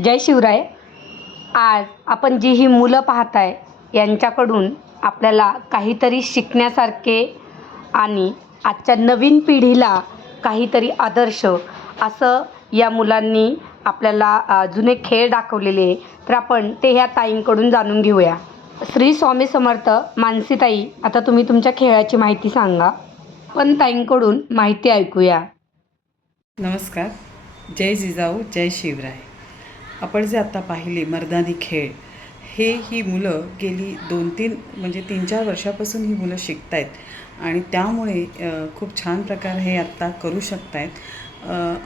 जय शिवराय। आज आपण जी ही मुलं पाहताय यांच्याकडून आपल्याला काहीतरी शिकण्यासारखे आणि आजच्या नवीन पिढीला काहीतरी आदर्श असं या मुलांनी आपल्याला जुने खेळ दाखवलेले आहे। तर आपण ते ह्या ताईंकडून जाणून घेऊया। श्री स्वामी समर्थ। मानसीताई, आता तुम्ही तुमच्या खेळाची माहिती सांगा, पण ताईंकडून माहिती ऐकूया। नमस्कार, जय जिजाऊ, जय शिवराय। आपण जे आता पाहिले मर्दानी खेळ, ही मुलं गेली 3-4 वर्षापासून ही मुलं शिकत आहेत आणि त्यामुळे खूप छान प्रकारे हे आत्ता करू शकत आहेत।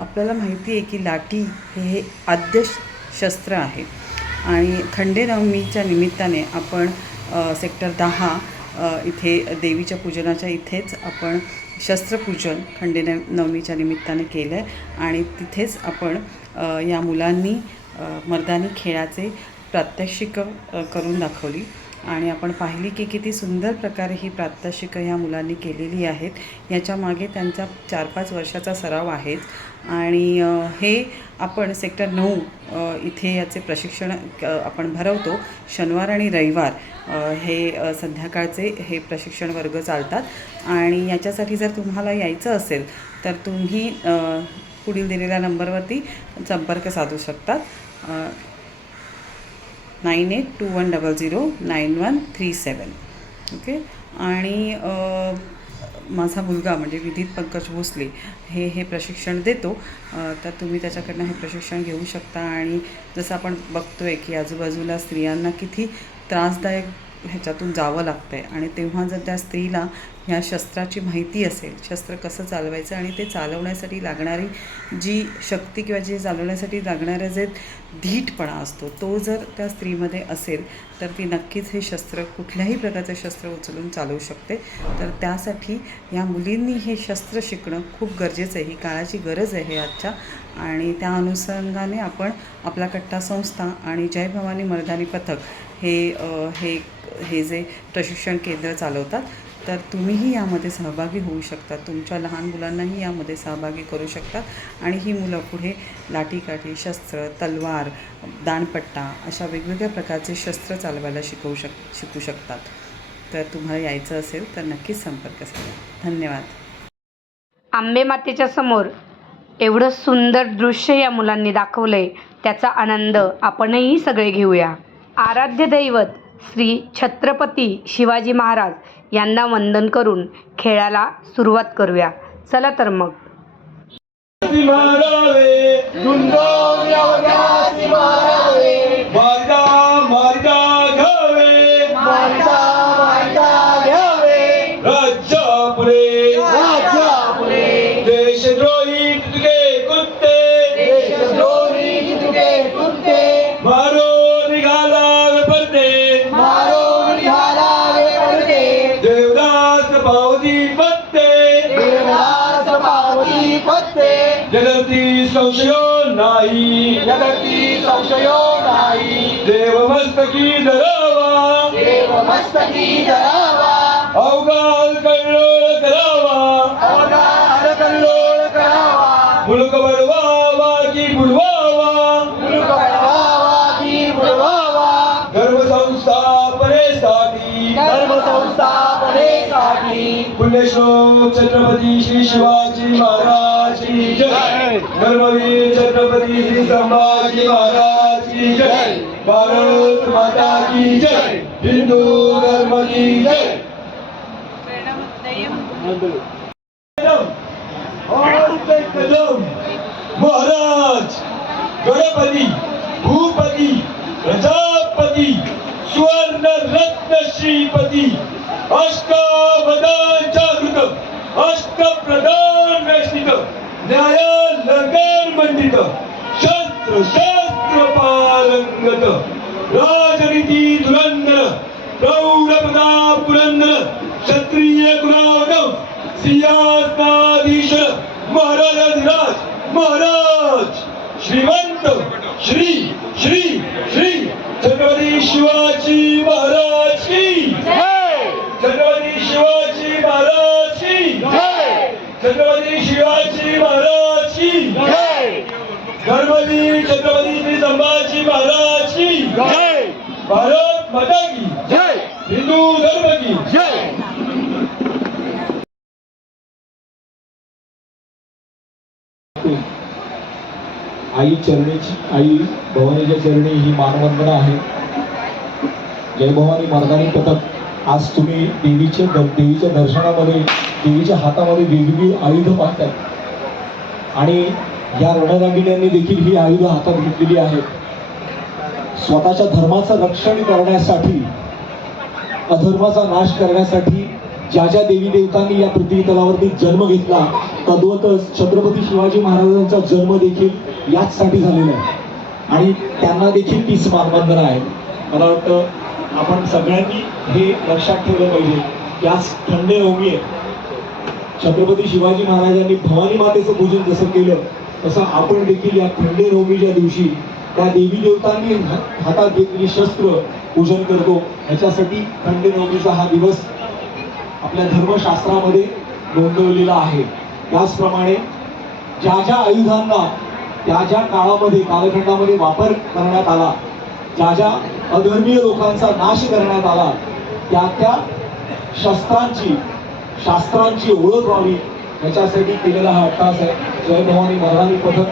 आपल्याला माहिती आहे की लाठी हे आद्य शस्त्र आहे आणि खंडेनवमीच्या निमित्ताने आपण सेक्टर 10 इथे देवीच्या पूजनाच्या इथेच आपण शस्त्रपूजन खंडेनवमीच्या निमित्ताने केलं आहे आणि तिथेच आपण या मुलांनी मर्दानी खेळाचे प्रात्यक्षिकं करून दाखवली आणि आपण पाहिली की किती सुंदर प्रकारे ही प्रात्यक्षिकं ह्या मुलांनी केलेली आहेत। याच्यामागे त्यांचा 4-5 वर्षाचा सराव आहे आणि हे आपण सेक्टर 9 इथे याचे प्रशिक्षण आपण भरवतो। शनिवार आणि रविवार हे संध्याकाळचे हे प्रशिक्षण वर्ग चालतात आणि याच्यासाठी जर तुम्हाला यायचं असेल तर तुम्ही पुढील दिलेल्या नंबरवरती संपर्क साधू शकतात। 9821009137 ओके। आणि माझा मुलगा म्हणजे विदित पंकज भोसले हे प्रशिक्षण देतो, तर तुम्ही त्याच्याकडनं हे प्रशिक्षण घेऊ शकता। आणि जसं आपण बघतो आहे की आजूबाजूला स्त्रियांना किती त्रासदायक ह्याच्यातून जावं लागतं आहे आणि तेव्हा जर त्या स्त्रीला ह्या शस्त्राची माहिती असेल, शस्त्र कसं चालवायचं आणि ते चालवण्यासाठी लागणारी जी शक्ती किंवा जे चालवण्यासाठी लागणारं जे धीटपणा असतो तो जर त्या स्त्रीमध्ये असेल तर ती नक्कीच हे शस्त्र कुठल्याही प्रकारचं शस्त्र उचलून चालवू शकते। तर त्यासाठी या मुलींनी हे शस्त्र शिकणं खूप गरजेचं आहे, ही काळाची गरज आहे आजच्या। आणि त्या अनुषंगाने आपण आपला कट्टा संस्था आणि जय भवानी मर्दानी पथक हे जे प्रशिक्षण केंद्र चालवतात, तर तुम्हीही यामध्ये सहभागी होऊ शकता, तुमच्या लहान मुलांनाही यामध्ये सहभागी करू शकतात आणि ही मुलं पुढे लाठीकाठी, शस्त्र, तलवार, दांडपट्टा अशा वेगवेगळ्या प्रकारचे शस्त्र चालवायला शिकू शकतात। तर तुम्हाला यायचं असेल तर नक्कीच संपर्क साधा। धन्यवाद। आंबे मातेच्या समोर एवढं सुंदर दृश्य या मुलांनी दाखवलंय, त्याचा आनंद आपणही सगळे घेऊया। आराध्य दैवत श्री छत्रपती शिवाजी महाराज यांना वंदन करून खेळाला सुरुवात करूया। चला तर मग। जगती संशयो नाही, देव मस्तकी धरावा, अवघात कल्लोळ करावा, मुलक बळवावा की बुडवावा, धर्मसंस्थापनेसाठी पुण्यश्लोक छत्रपती श्री शिवाजी महाराज की जय, धर्मवीर छत्रपती श्री संभाजी महाराज की जय, भारत माता की जय, हिंदू धर्म की जय। महाराज गणपती भूपती प्रजापती सुवर्ण रत्न श्रीपती अष्टवदन जागृत अष्टप्रधान वेष्टित न्यायालंकार मंडित शस्त्र पारंगत राजनीती धुरंधर प्रौढ प्रताप पुरंदर क्षत्रिय गुणावगम सिंहासनाधीश्वर महाराजाधिराज महाराज श्रीमंत श्री श्री श्री छत्रपती शिवाजी महाराज की जय, छत्रपती शिवाजी महाराज की जय, छत्रपती शिवाजी महाराज की जय। धर्म धर्मवीर छत्रपती श्री संभाजी महाराज की जय भारत माता की जय हिंदू धर्म की जय. आई चरणीची आई भवानीच्या चरणी ही मानवंदना आहे. जय भवानी मर्दानी पथक आज तुम्ही देवीच्या दर्शनामध्ये देवीच्या हातामध्ये वेगवेगळी आयुधं पाहताय आणि या रणरागिण्यांनी देखील ही आयुधं हातात घेतलेली आहेत. स्वतःच्या धर्माचं रक्षण करण्यासाठी अधर्माचा नाश करण्यासाठी ज्या ज्या देवी देवतांनी या पृथ्वी तलावरती जन्म घेतला तद्वतच छत्रपती शिवाजी महाराजांचा जन्म देखील याचसाठी झालेला आहे आणि त्यांना देखील तीच मानवंदना आहे. मला वाटतं आपण सगळ्यांनी हे लक्षात ठेवलं पाहिजे की आज खंडे नवमी आहे. छत्रपती शिवाजी महाराजांनी भवानी मातेचं पूजन जसं केलं तसं आपण देखील या खंडे नवमीच्या दिवशी त्या देवी देवतांनी हातात घेतलेली शस्त्र पूजन करतो. याच्यासाठी खंडे नवमीचा हा दिवस आपल्या धर्मशास्त्रामध्ये नोंदवलेला आहे. त्याचप्रमाणे ज्या ज्या आयुधांना त्या ज्या कालखंडामध्ये वापर करण्यात आला, ज्या ज्या अधर्मीय लोकांचा नाश करण्यात आला, त्या शास्त्रांची ओळख व्हावी याच्यासाठी केलेला हा अट्टास आहे. जय भवानी मर्दानी पथक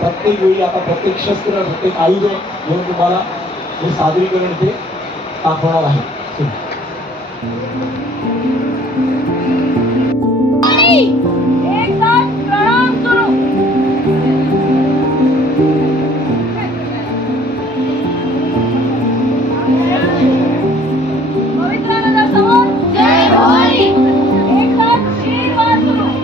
प्रत्येक वेळी आता प्रत्येक शस्त्र प्रत्येक आयुध घेऊन तुम्हाला हे सादरीकरण ते दाखवणार आहे. एक साथ प्रणाम करो. पवित्रानंद समोर जय भवानी. एक साथ आशीर्वाद करो.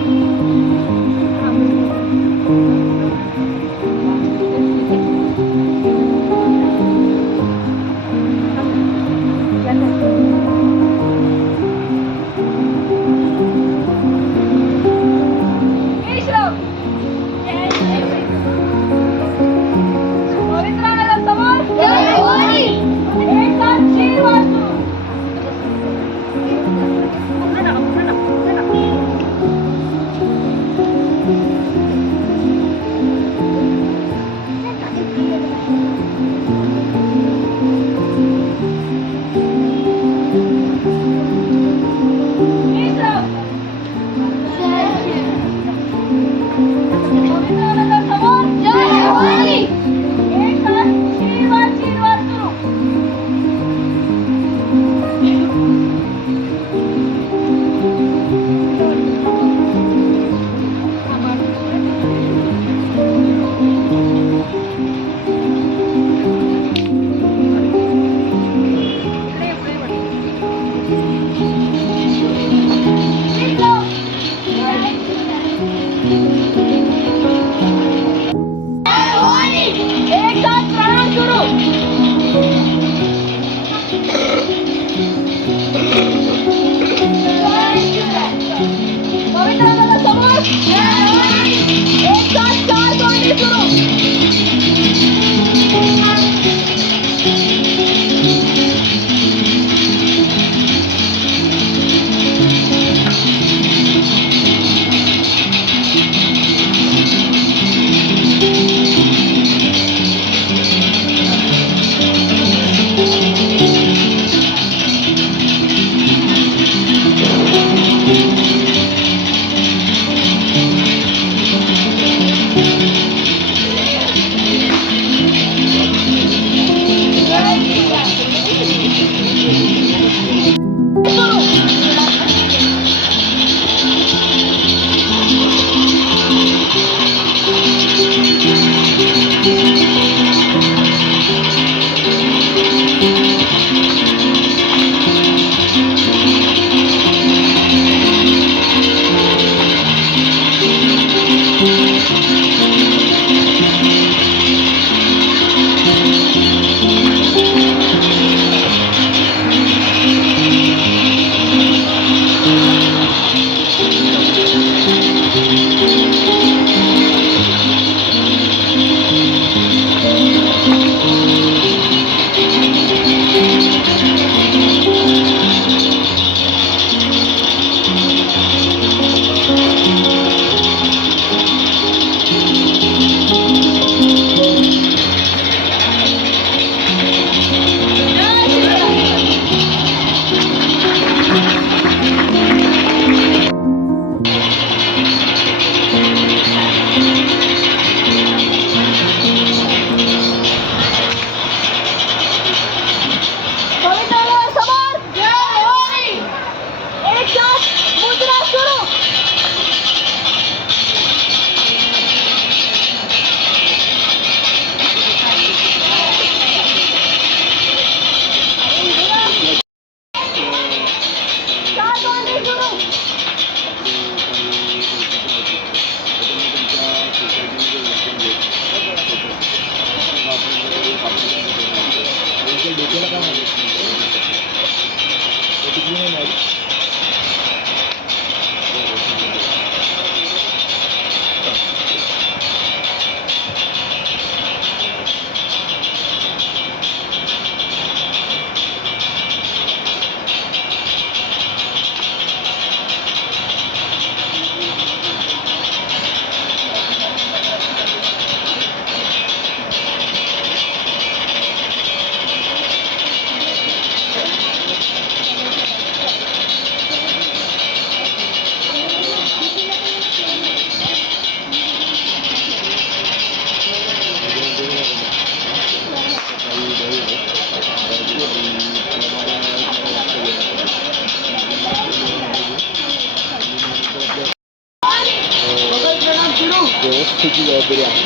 व्यवस्थेची जबाबदारी आहे.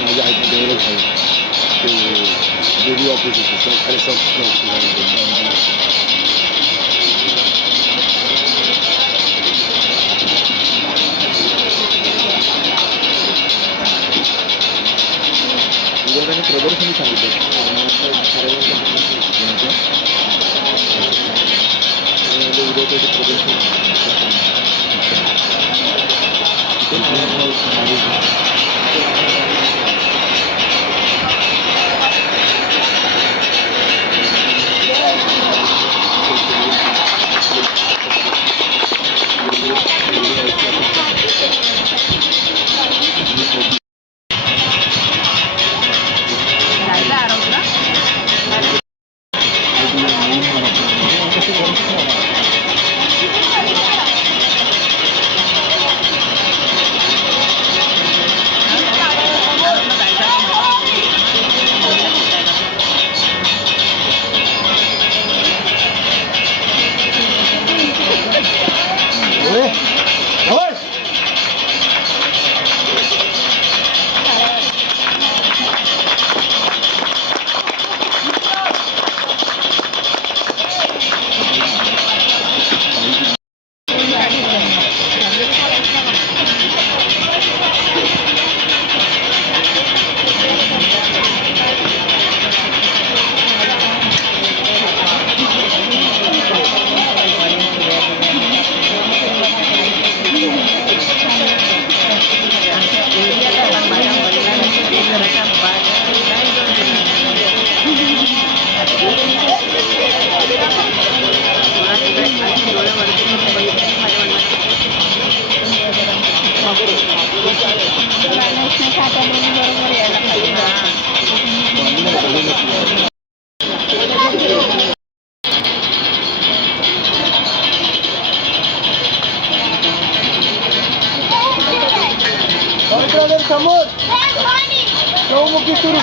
माझ्या आहेत डेव्हलप आहे ते डेली ऑफिस होतं सरकारी प्रदर्शनी सांगितलं उद्या प्रदर्शन समोर चौमुखी सुरू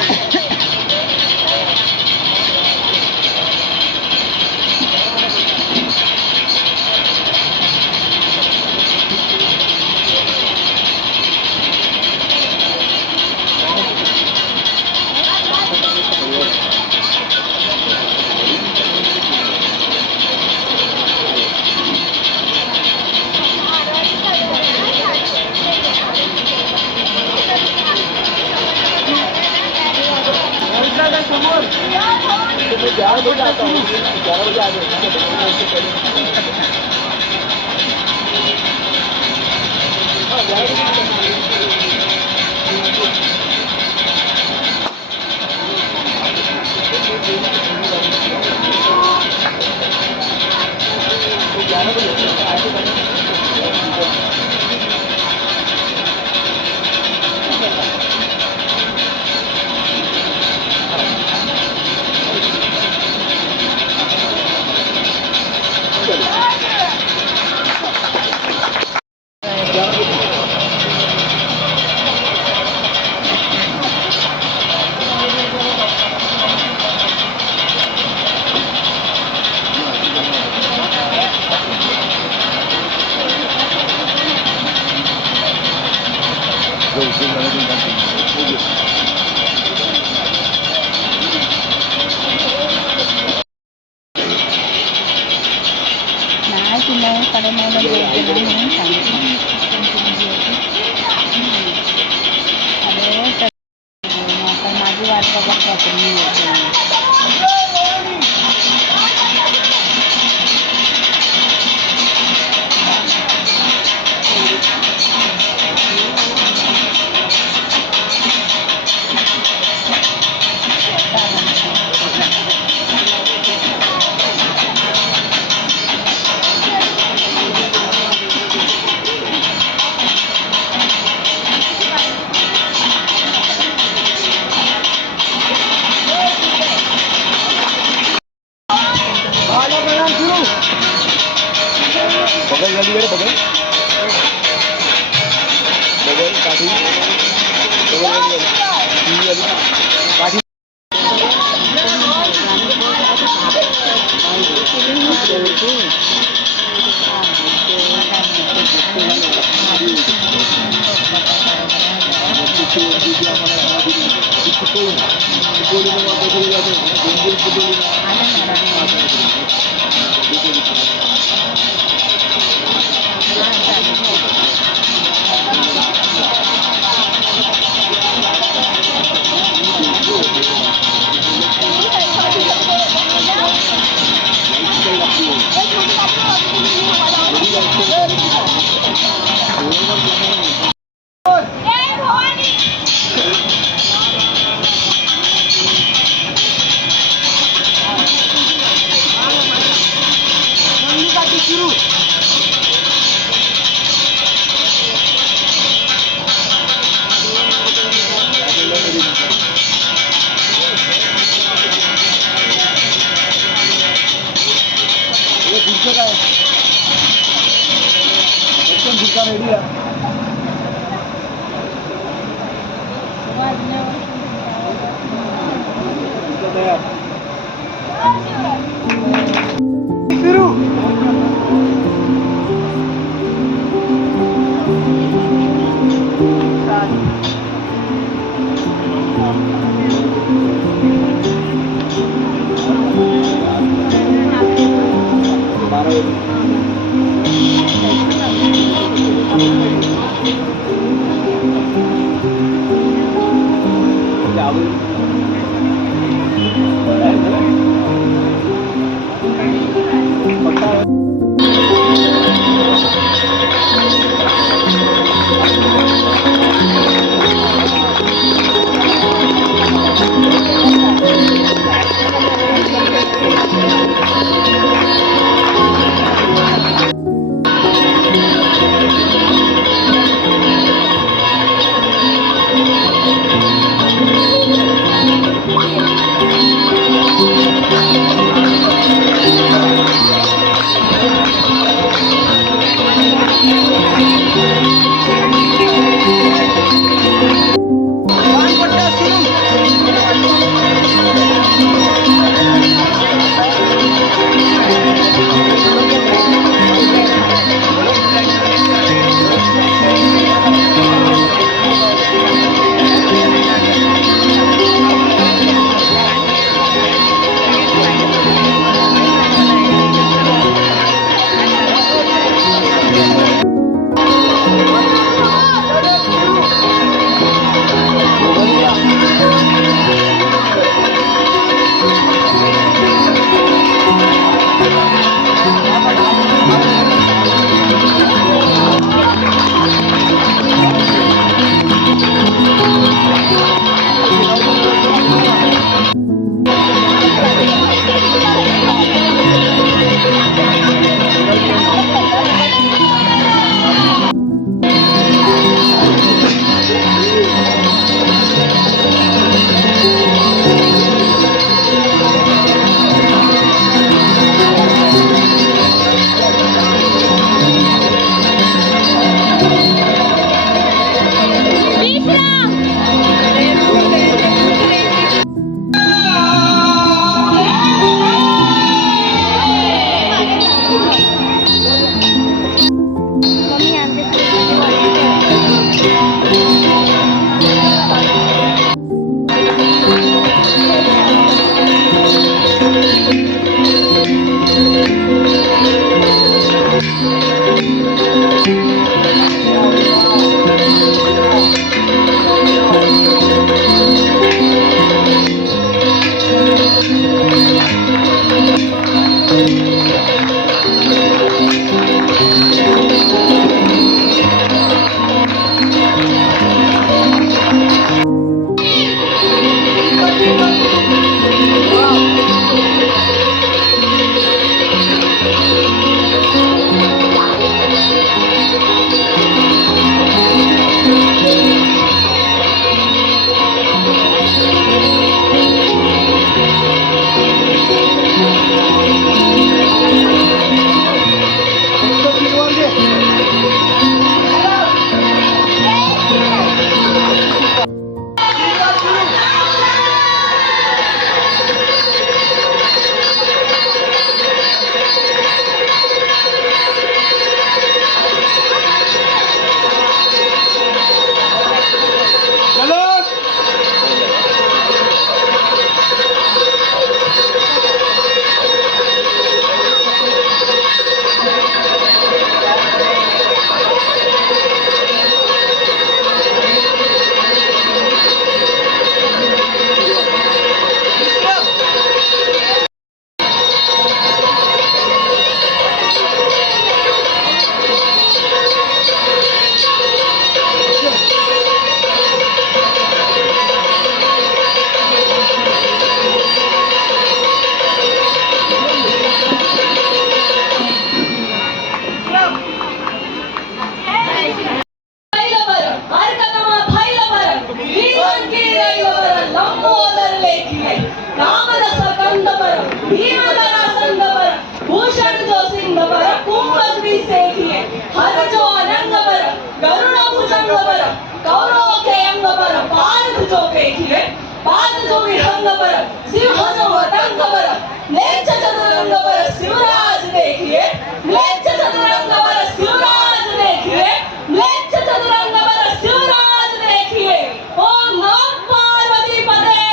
देखिए बाज जो विहंग बर सिंह जो वटंग बर म्लेच्छ चतुरंग बर शिवराज देखिए म्लेच्छ चतुरंग बर शिवराज देखिए म्लेच्छ चतुरंग बर शिवराज देखिए ओम नमः पार्वती पते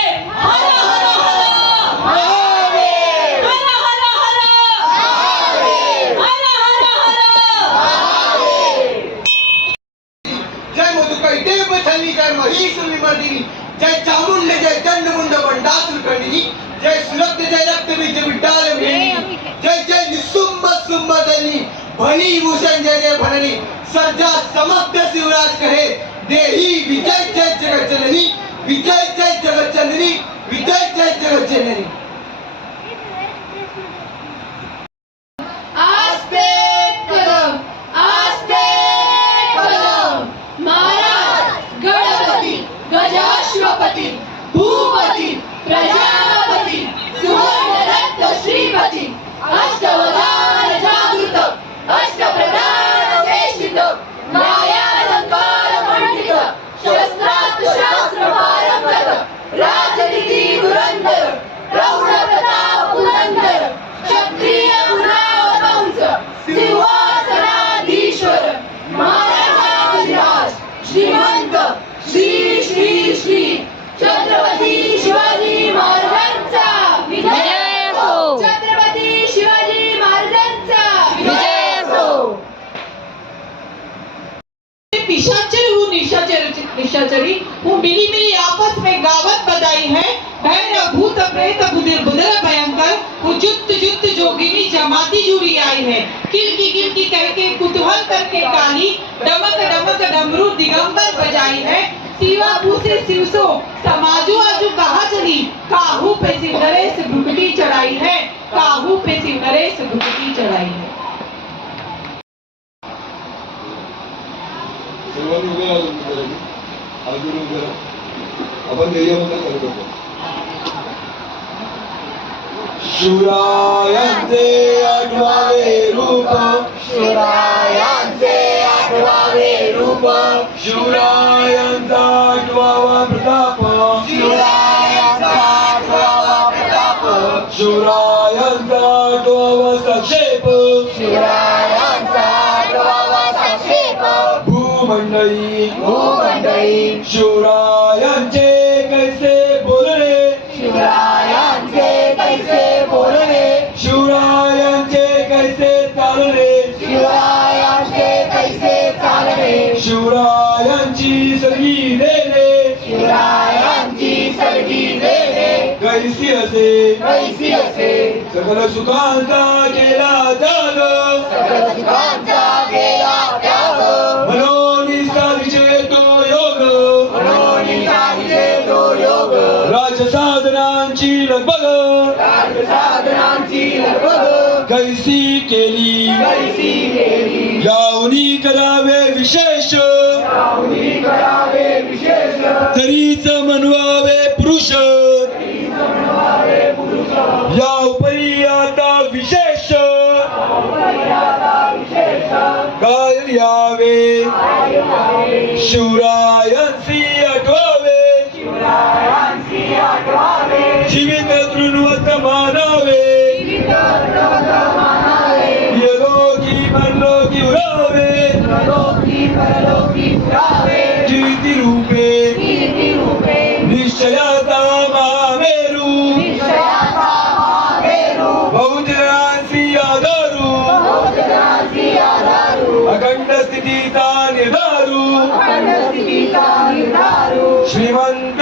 हर हर हर महादेव हर हर हर महादेव हर हर हर जय मधुकरी देव छली जय महिषुली मर्दिनी जय चामुंड जय चंडमुंड बंडासुर कर्णिनी जय सुरक्त जय रक्त बीज विड्डाल भेणी जय जय निसुंभ सुंभदनी भणी भूषण जय जय भरणी सर्जा समस्त शिवराज कहे देही विजय जय जगत जननी विजय जय जगत जननी विजय जय जगत जननी आस्ते कदम महाराज गणपती गजाश्वपती भूपती प्रजापती सुवर्णरत्न श्रीपती अष्टवधान जागृत अष्टप्रधान वेष्टित न्यायालंकार मंडित शस्त्रास्त्र शास्त्र पारंगत राजनीती धुरंधर प्रौढ प्रताप पुरंदर क्षत्रिय गुणावतंस सिंहासनाधीश्वर महाराजाधिराज श्रीमंत श्री श्री श्री छत्रपती शिवाजी महाराजांचा विजय असो छत्रपती शिवाजी महाराजांचा विजय असो पिशाचर हूँ निशाचरी हूँ मिली मिली आपस में गावत बधाई है भैरव भूत प्रेत बुधिर बुधर भयंकर वो जुत जुत जोगिनी जमाती जुड़ी आई है किलकी कह के कुतूहल करके काली डमक डमक डमरू दिगंबर बजाई है सिवा पूसे सिवसो समाजू आजू कहा चली काहू पे सिंदरे से भुगटी चढ़ाई है काहू पे सिंदरे से भुगटी चढ़ाई है सर्वांनी उभे राहून करायची अजून उभे राहू आपण ध्येयबद्ध करत होतो शिवरायांचे आठवावे रूप शिवरायांचे आठवावे रूप शिवरायांचा आठवावा प्रताप शिवरायांचा आठवावा प्रताप शिवरायांचा आठवावा संक्षेप शिवरायांचा आठवावा संक्षेप भूमंडळी शिवरायांचे कैसे बोलणे शिवरायांचे कैसे बोलणे शिवरायांचे कैसे चालणे शिवरायांचे कैसे चालणे शिवरायांची सगळी देणे शिवरायांची सगळी देणे कैसी असे सकल सुखांचा केला त्याग सकल सुखांचा केला त्याग मनोनी साधिचे तो योग राजसाधनांची लगबग कैसी केली यावनी करावे विशेष तरीच मनवावे पुरुष या उपरी आता विशेष काय यावे शिवरायांसी आठवावे जीवित तृणवत मानावे यलोकी परलोकी उरावे कीर्ती रूपे निश्चयाचा महामेरू बहुजनांसी आधारू अखंड स्थितीचा निर्धारू श्रीमंत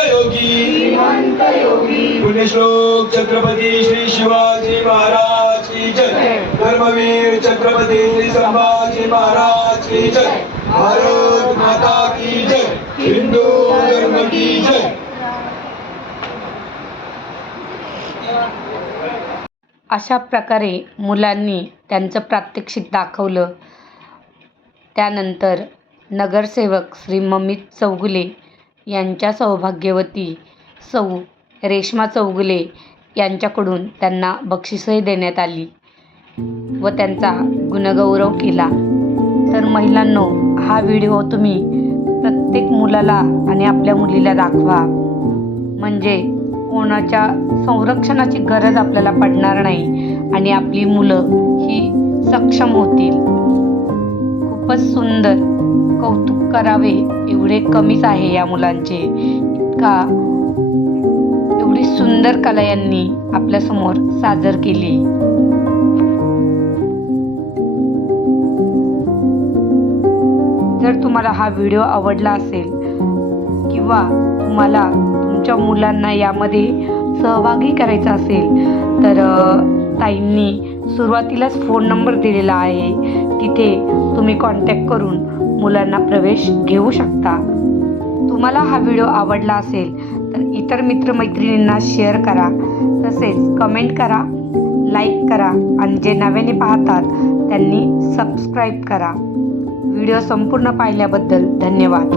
योगी पुण्यश्लोक छत्रपती श्री शिवाजी महाराज की जय धर्मवीर छत्रपती श्री संभाजी महाराज की जय भारत माता की जय हिंदू धर्म की जय अशा प्रकारे मुलांनी त्यांचं प्रात्यक्षिक दाखवलं. त्यानंतर नगरसेवक श्री ममित चौगुले यांच्या सौभाग्यवती सौ रेश्मा चौगुले यांच्याकडून त्यांना बक्षीसही देण्यात आली व त्यांचा गुणगौरव केला. तर महिलांनो, हा व्हिडिओ तुम्ही प्रत्येक मुलाला आणि आपल्या मुलीला दाखवा, म्हणजे कोणाच्या संरक्षणाची गरज आपल्याला पडणार नाही आणि आपली मुलं ही सक्षम होतील. खूपच सुंदर, कौतुक करावे एवढे कमीच आहे या मुलांचे. एवढी सुंदर कला यांनी आपल्यासमोर सादर केली. जर तुम्हाला हा व्हिडिओ आवडला असेल किंवा तुम्हाला तुमच्या मुलांना यामध्ये सहभागी करायचं असेल तर ताईंनी सुरुवातीलाच फोन नंबर दिलेला आहे, तिथे तुम्ही कॉन्टॅक्ट करून मुलांना प्रवेश घेऊ शकता. तुम्हाला हा व्हिडिओ आवडला असेल तर इतर मित्रमैत्रिणींना शेअर करा, तसेच कमेंट करा, लाईक करा आणि जे नव्याने पाहतात त्यांनी सबस्क्राईब करा. व्हिडिओ संपूर्ण पाहिल्याबद्दल धन्यवाद.